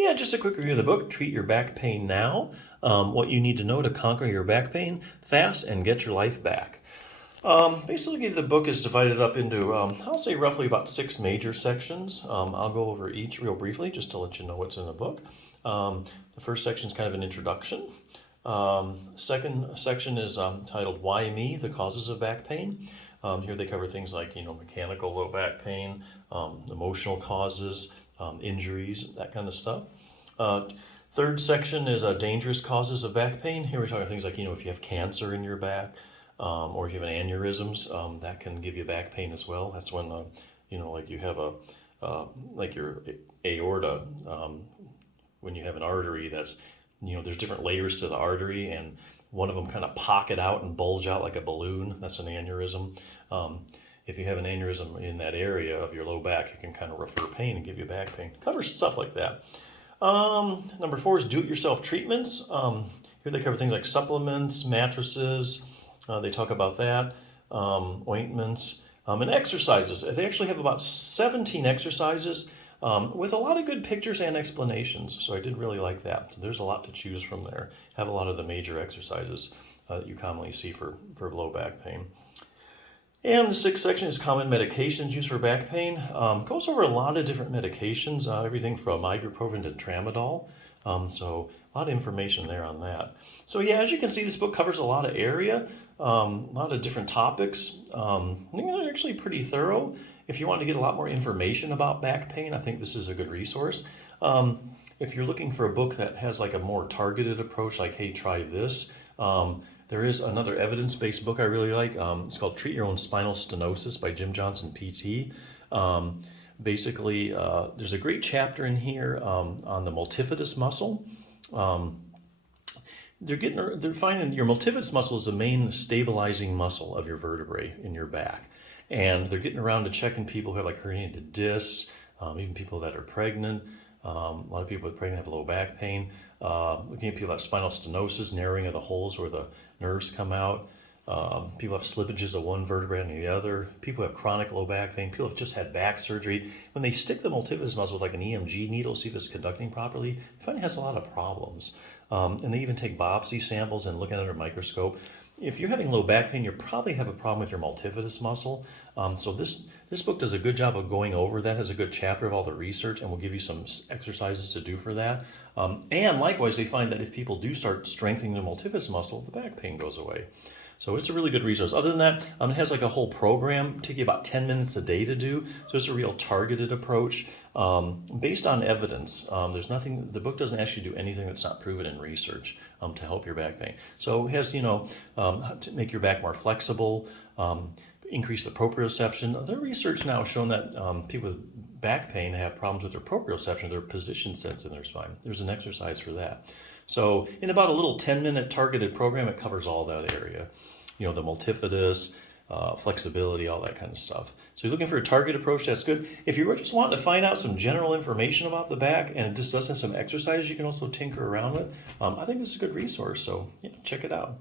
Yeah, just a quick review of the book, Treat Your Back Pain Now, what you need to know to conquer your back pain fast and get your life back. Basically, the book is divided up into, I'll say roughly about 6 major sections. I'll go over each real briefly just to let you know what's in the book. The first section is kind of an introduction. Second section is titled Why Me? The Causes of Back Pain. Here they cover things like, mechanical low back pain, emotional causes, injuries, that kind of stuff. Third section is dangerous causes of back pain. Here we're talking things like, if you have cancer in your back, or if you have an aneurysms, that can give you back pain as well. That's when, like you have like your aorta, when you have an artery that's, there's different layers to the artery, and one of them kind of pocket out and bulge out like a balloon. That's an aneurysm. If you have an aneurysm in that area of your low back, it can kind of refer pain and give you back pain. Covers stuff like that. Number 4 is do-it-yourself treatments. Here they cover things like supplements, mattresses. They talk about that, ointments, and exercises. They actually have about 17 exercises with a lot of good pictures and explanations. So I did really like that. So there's a lot to choose from there. Have a lot of the major exercises that you commonly see for low back pain. And the 6th section is common medications used for back pain. Goes over a lot of different medications, everything from ibuprofen to tramadol. So a lot of information there on that. So yeah, as you can see, this book covers a lot of area, a lot of different topics. I think they're actually pretty thorough. If you want to get a lot more information about back pain, I think this is a good resource. If you're looking for a book that has like a more targeted approach, like, hey, try this, there is another evidence-based book I really like. It's called Treat Your Own Spinal Stenosis by Jim Johnson, PT. Basically, there's a great chapter in here on the multifidus muscle. They're finding your multifidus muscle is the main stabilizing muscle of your vertebrae in your back. And they're getting around to checking people who have like herniated discs, even people that are pregnant. A lot of people with pregnant have low back pain. Looking at people that have spinal stenosis, narrowing of the holes where the nerves come out. People have slippages of one vertebrae and the other. People have chronic low back pain. People have just had back surgery. When they stick the multifidus muscle with like an EMG needle, see if it's conducting properly, they find it has a lot of problems. And they even take biopsy samples and look at it under a microscope. If you're having low back pain, you probably have a problem with your multifidus muscle. So this book does a good job of going over that, has a good chapter of all the research, and will give you some exercises to do for that. And likewise, they find that if people do start strengthening their multifidus muscle, the back pain goes away. So it's a really good resource. Other than that, it has like a whole program, take you about 10 minutes a day to do. So it's a real targeted approach based on evidence. The book doesn't actually do anything that's not proven in research to help your back pain. So it has, to make your back more flexible, increase the proprioception. Their research now has shown that people with back pain have problems with their proprioception, their position sense in their spine. There's an exercise for that. So in about a little 10-minute targeted program, it covers all that area. The multifidus, flexibility, all that kind of stuff. So you're looking for a target approach, that's good. If you were just wanting to find out some general information about the back and it just does have some exercises you can also tinker around with, I think this is a good resource. So yeah, check it out.